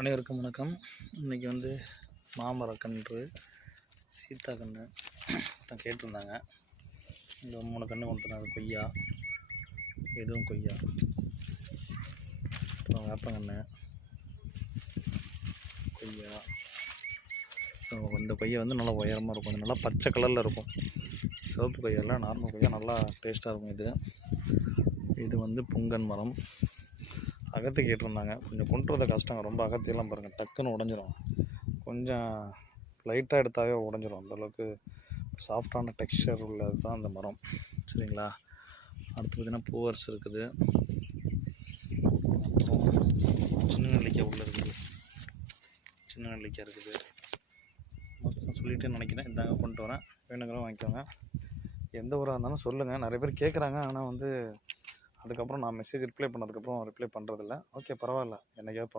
அனைவருக்கும் வணக்கம். இன்றைக்கி வந்து மாமரக்கன்று சீத்தாக்கன்று தான் கேட்டிருந்தாங்க. இந்த 3 கன்று கொண்டு வந்தாங்க. கொய்யா, எதுவும் கொய்யா, அப்புறம் வேப்பங்கன்று, கொய்யா. இந்த கொய்யா வந்து நல்லா உயரமாக இருக்கும், அது நல்லா பச்சை கலரில் இருக்கும். சிவப்பு கொய்யாவில் நார்மல் கொய்யா நல்லா டேஸ்ட்டாக இருக்கும். இது வந்து புங்கன் மரம். அகத்தி கேட்டிருந்தாங்க. கொஞ்சம் கொண்டு வரத கஷ்டங்க, ரொம்ப அகத்தியெல்லாம் பாருங்கள் டக்குன்னு உடஞ்சிரும். கொஞ்சம் லைட்டாக எடுத்தாவே உடஞ்சிரும். அந்தளவுக்கு சாஃப்டான டெக்ஸ்சர் உள்ளது தான் அந்த மரம். சரிங்களா? அடுத்து பார்த்திங்கன்னா பூவரசு இருக்குது. அப்புறம் சின்ன நெல்லிக்காய் உள்ளே இருக்குது. சின்ன நெல்லிக்காய் இருக்குது. மோஸ்ட்டாக சொல்லிட்டு நினைக்கிறேன். இதாங்க கொண்டு வரேன், வேணுங்கிறவங்க வாங்கிக்கோங்க. எந்த ஊராக இருந்தாலும் சொல்லுங்கள். நிறைய பேர் கேட்குறாங்க, ஆனால் வந்து அதுக்கப்புறம் நான் மெசேஜ் ரிப்ளை பண்ணதுக்கப்புறம் ரிப்ளை பண்ணுறதில்ல. ஓகே, பரவாயில்ல, என்னைக்காவது